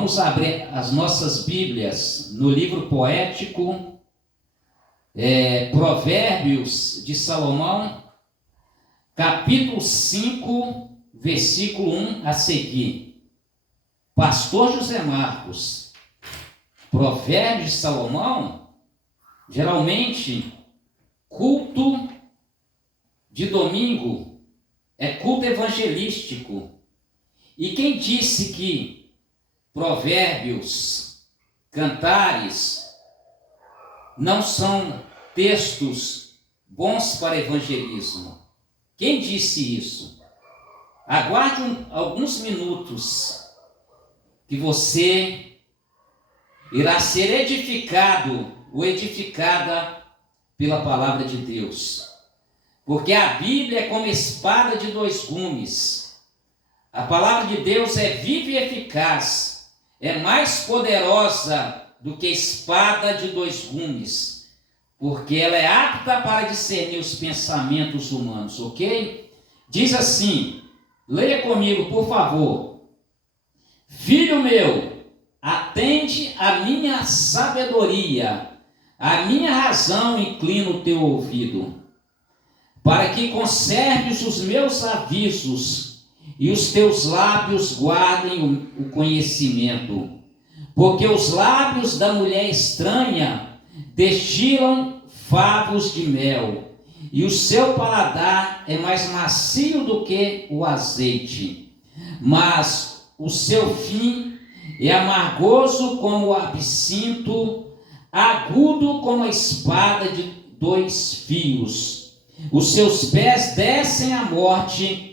Vamos abrir as nossas Bíblias no livro poético, Provérbios de Salomão, capítulo 5, versículo 1 a seguir. Pastor José Marcos, Provérbios de Salomão, geralmente, culto de domingo é culto evangelístico. E quem disse que provérbios, cantares, não são textos bons para evangelismo? Quem disse isso? Aguarde alguns minutos que você irá ser edificado ou edificada pela palavra de Deus. Porque a Bíblia é como espada de dois gumes. A palavra de Deus é viva e eficaz, é mais poderosa do que espada de dois gumes, porque ela é apta para discernir os pensamentos humanos, ok? Diz assim, leia comigo, por favor. Filho meu, atende à minha sabedoria, à minha razão inclina o teu ouvido, para que conserves os meus avisos e os teus lábios guardem o conhecimento. Porque os lábios da mulher estranha destilam favos de mel, e o seu paladar é mais macio do que o azeite. Mas o seu fim é amargoso como o absinto, agudo como a espada de dois fios. Os seus pés descem à morte,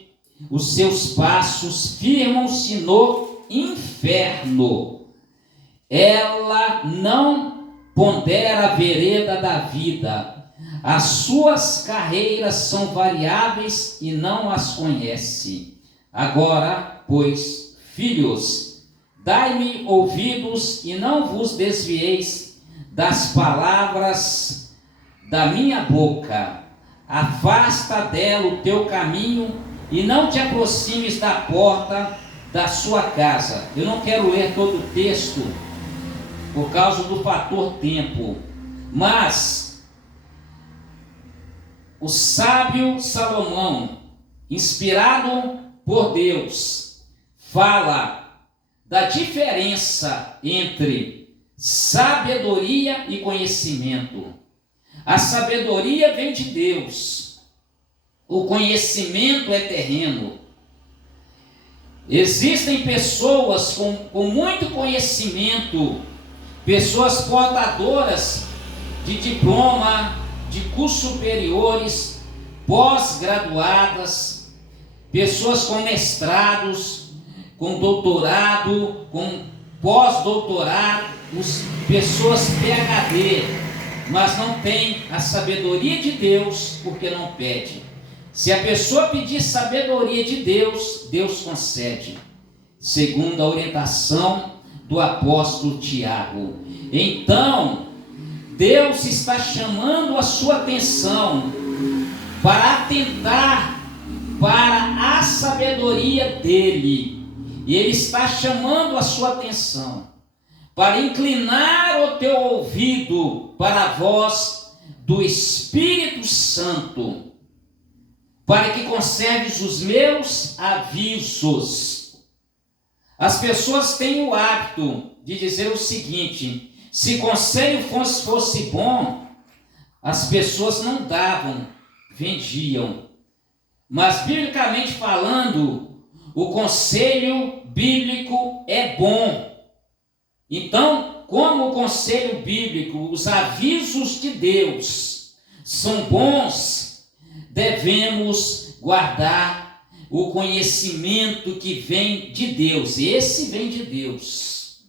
os seus passos firmam-se no inferno. Ela não pondera a vereda da vida. As suas carreiras são variáveis e não as conhece. Agora, pois, filhos, dai-me ouvidos e não vos desvieis das palavras da minha boca. Afasta dela o teu caminho e não te aproximes da porta da sua casa. Eu não quero ler todo o texto por causa do fator tempo, mas o sábio Salomão, inspirado por Deus, fala da diferença entre sabedoria e conhecimento. A sabedoria vem de Deus. O conhecimento é terreno. Existem pessoas com muito conhecimento, pessoas portadoras de diploma, de cursos superiores, pós-graduadas, pessoas com mestrados, com doutorado, com pós-doutorado, pessoas PhD, mas não tem a sabedoria de Deus porque não pede. Se a pessoa pedir sabedoria de Deus, Deus concede, segundo a orientação do apóstolo Tiago. Então, Deus está chamando a sua atenção para atentar para a sabedoria dele. E Ele está chamando a sua atenção para inclinar o teu ouvido para a voz do Espírito Santo, para que conserves os meus avisos. As pessoas têm o hábito de dizer o seguinte: se conselho fosse bom, as pessoas não davam, vendiam. Mas, biblicamente falando, o conselho bíblico é bom. Então, como o conselho bíblico, os avisos de Deus são bons, devemos guardar o conhecimento que vem de Deus. Esse vem de Deus.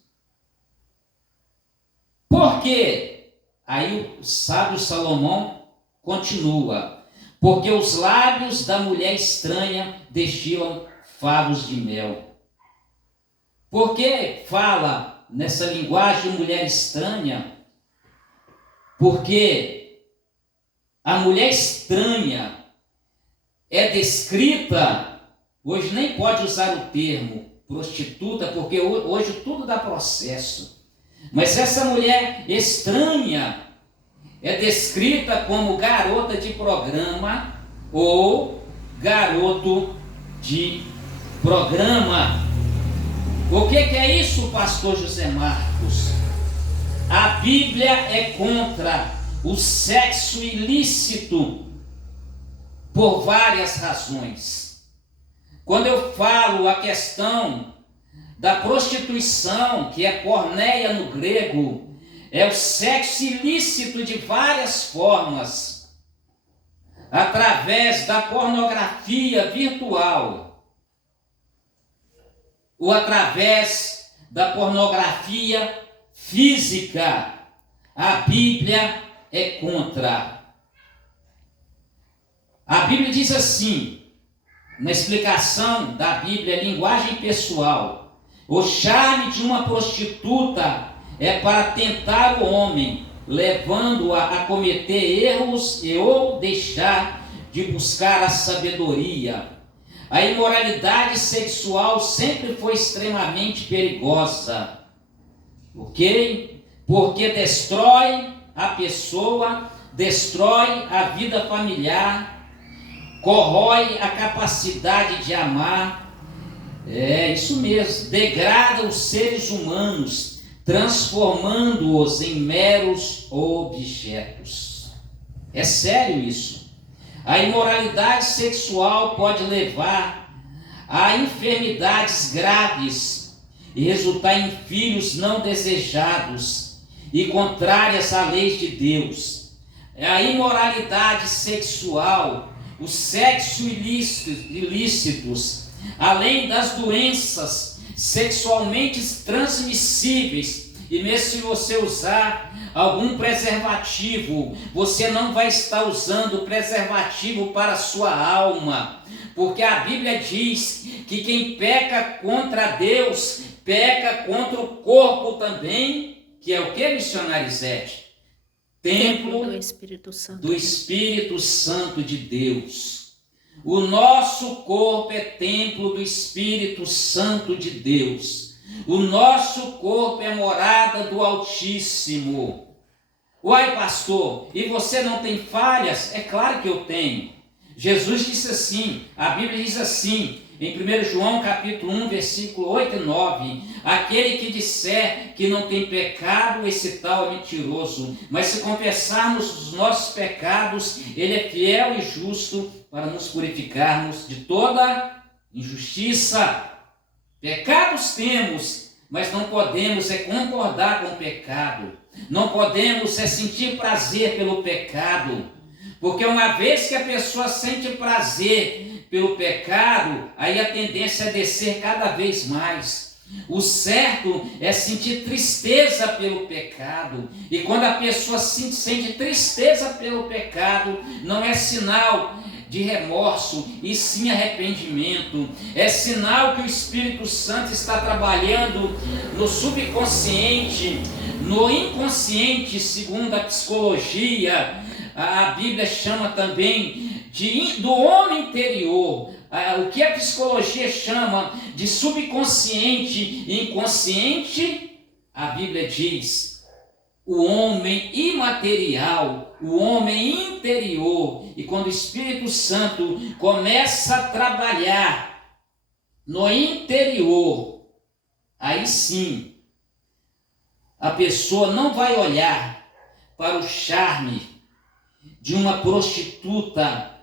Por quê? Aí o sábio Salomão continua. Porque os lábios da mulher estranha destilam favos de mel. Por que fala nessa linguagem de mulher estranha? Porque a mulher estranha é descrita, hoje nem pode usar o termo, prostituta, porque hoje tudo dá processo. Mas essa mulher estranha é descrita como garota de programa ou garoto de programa. O que é isso, pastor José Marcos? A Bíblia é contra o sexo ilícito por várias razões. Quando eu falo a questão da prostituição, que é porneia no grego, é o sexo ilícito de várias formas, através da pornografia virtual, ou através da pornografia física. A Bíblia é contra. A Bíblia diz assim, na explicação da Bíblia, linguagem pessoal: o charme de uma prostituta é para tentar o homem, levando-o a cometer erros e ou deixar de buscar a sabedoria. A imoralidade sexual sempre foi extremamente perigosa, ok? Porque destrói a pessoa, destrói a vida familiar, corrói a capacidade de amar. É isso mesmo, degrada os seres humanos, transformando-os em meros objetos. É sério isso. A imoralidade sexual pode levar a enfermidades graves e resultar em filhos não desejados e contrárias à lei de Deus. A imoralidade sexual, o sexo ilícitos, além das doenças sexualmente transmissíveis, e mesmo se você usar algum preservativo, você não vai estar usando preservativo para a sua alma, porque a Bíblia diz que quem peca contra Deus, peca contra o corpo também, que é o que, missionária Zete? Templo do Espírito Santo de Deus. O nosso corpo é templo do Espírito Santo de Deus. O nosso corpo é morada do Altíssimo. Uai, pastor, e você não tem falhas? É claro que eu tenho. Jesus disse assim, a Bíblia diz assim, em 1 João capítulo 1, versículo 8 e 9, aquele que disser que não tem pecado, esse tal é mentiroso, mas se confessarmos os nossos pecados, ele é fiel e justo para nos purificarmos de toda injustiça. Pecados temos, mas não podemos concordar com o pecado, não podemos sentir prazer pelo pecado, porque uma vez que a pessoa sente prazer pelo pecado, aí a tendência é descer cada vez mais. O certo é sentir tristeza pelo pecado, e quando a pessoa sente tristeza pelo pecado, não é sinal de remorso, e sim arrependimento. É sinal que o Espírito Santo está trabalhando no subconsciente, no inconsciente, segundo a psicologia. A Bíblia chama também do homem interior. O que a psicologia chama de subconsciente e inconsciente, a Bíblia diz o homem imaterial, o homem interior. E quando o Espírito Santo começa a trabalhar no interior, aí sim, a pessoa não vai olhar para o charme de uma prostituta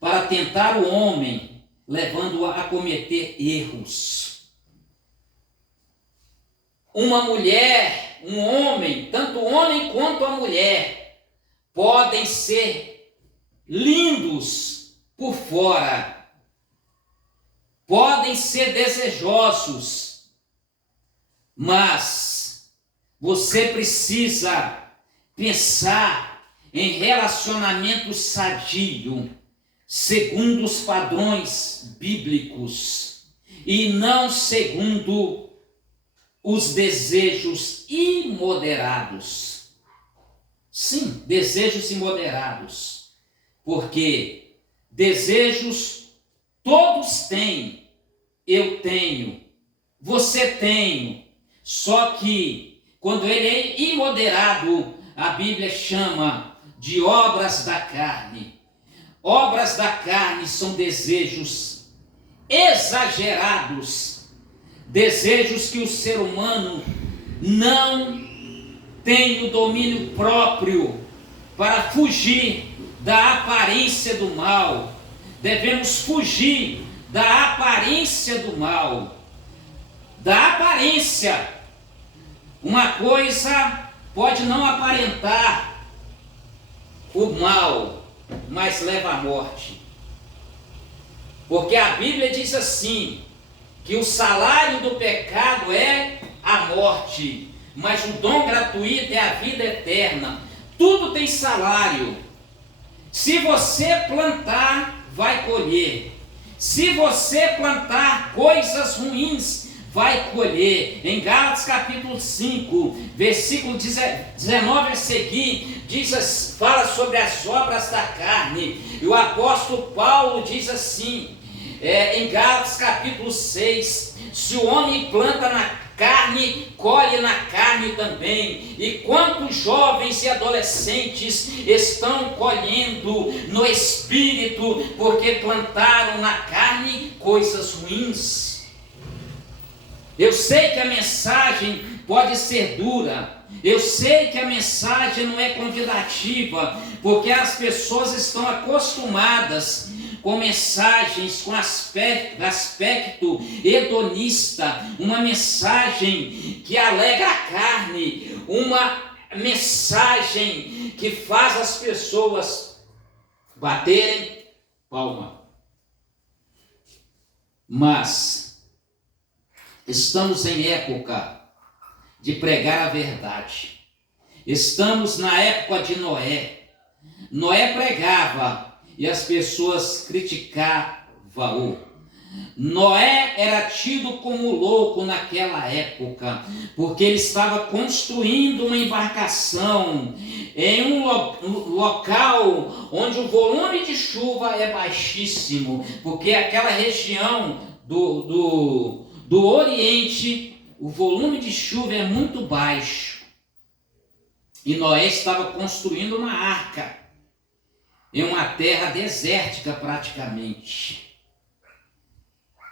para tentar o homem, levando-o a cometer erros. Uma mulher, um homem, tanto o homem quanto a mulher, podem ser lindos por fora, podem ser desejosos, mas você precisa pensar em relacionamento sadio, segundo os padrões bíblicos, e não segundo os desejos imoderados. Sim, desejos imoderados, porque desejos todos têm, eu tenho, você tem. Só que quando ele é imoderado, a Bíblia chama de obras da carne. Obras da carne são desejos exagerados, desejos que o ser humano não tem o domínio próprio para fugir da aparência do mal. Devemos fugir da aparência do mal. Da aparência. Uma coisa pode não aparentar o mal, mas leva à morte. Porque a Bíblia diz assim, que o salário do pecado é a morte, mas o dom gratuito é a vida eterna. Tudo tem salário. Se você plantar, vai colher. Se você plantar coisas ruins, vai colher. Em Gálatas capítulo 5, versículo 19 a seguir, fala sobre as obras da carne. E o apóstolo Paulo diz assim, em Gálatas capítulo 6, se o homem planta na carne, colhe na carne também. E quantos jovens e adolescentes estão colhendo no espírito, porque plantaram na carne coisas ruins. Eu sei que a mensagem pode ser dura, eu sei que a mensagem não é convidativa, porque as pessoas estão acostumadas com mensagens com aspecto hedonista, uma mensagem que alegra a carne, uma mensagem que faz as pessoas baterem palma. Mas estamos em época de pregar a verdade. Estamos na época de Noé. Noé pregava e as pessoas criticavam-o. Noé era tido como louco naquela época, porque ele estava construindo uma embarcação em um local onde o volume de chuva é baixíssimo, porque aquela região do Oriente, o volume de chuva é muito baixo. E Noé estava construindo uma arca em uma terra desértica praticamente.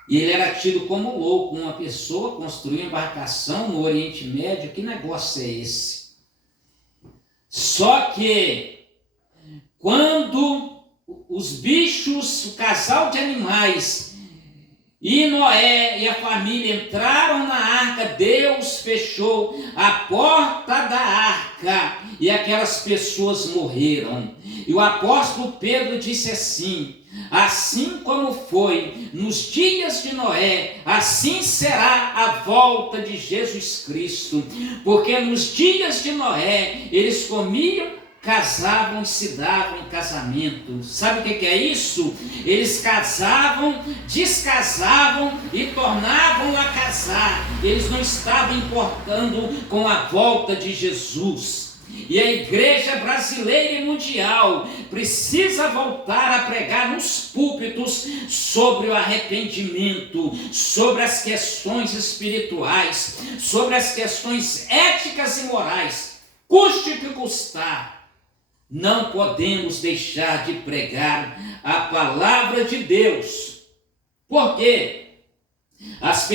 E ele era tido como louco, uma pessoa construiu uma embarcação no Oriente Médio, que negócio é esse? Só que quando os bichos, o casal de animais, e Noé e a família entraram na arca, Deus fechou a porta da arca e aquelas pessoas morreram. E o apóstolo Pedro disse assim: assim como foi nos dias de Noé, assim será a volta de Jesus Cristo. Porque nos dias de Noé, eles comiam, casavam e se davam em casamento. Sabe o que é isso? Eles casavam, descasavam e tornavam a casar. Eles não estavam importando com a volta de Jesus. E a igreja brasileira e mundial precisa voltar a pregar nos púlpitos sobre o arrependimento, sobre as questões espirituais, sobre as questões éticas e morais, custe o que custar. Não podemos deixar de pregar a palavra de Deus. Por quê? Algumas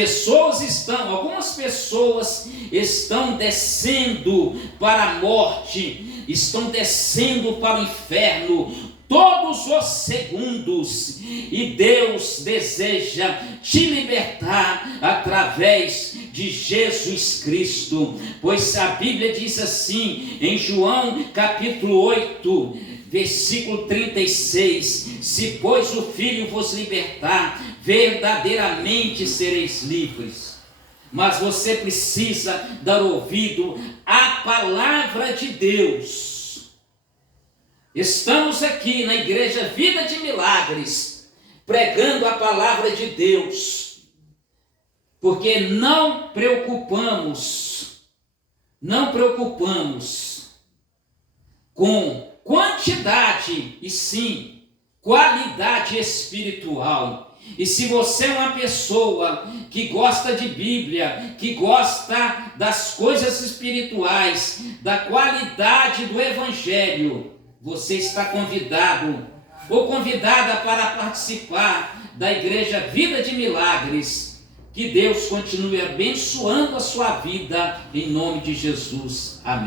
pessoas estão descendo para a morte, estão descendo para o inferno todos os segundos, e Deus deseja te libertar através de Jesus Cristo, pois a Bíblia diz assim, em João capítulo 8, versículo 36, se pois o Filho vos libertar, verdadeiramente sereis livres. Mas você precisa dar ouvido à palavra de Deus. Estamos aqui na Igreja Vida de Milagres, pregando a palavra de Deus, porque não preocupamos com quantidade, e sim qualidade espiritual. E se você é uma pessoa que gosta de Bíblia, que gosta das coisas espirituais, da qualidade do Evangelho, você está convidado ou convidada para participar da Igreja Vida de Milagres. Que Deus continue abençoando a sua vida, em nome de Jesus. Amém.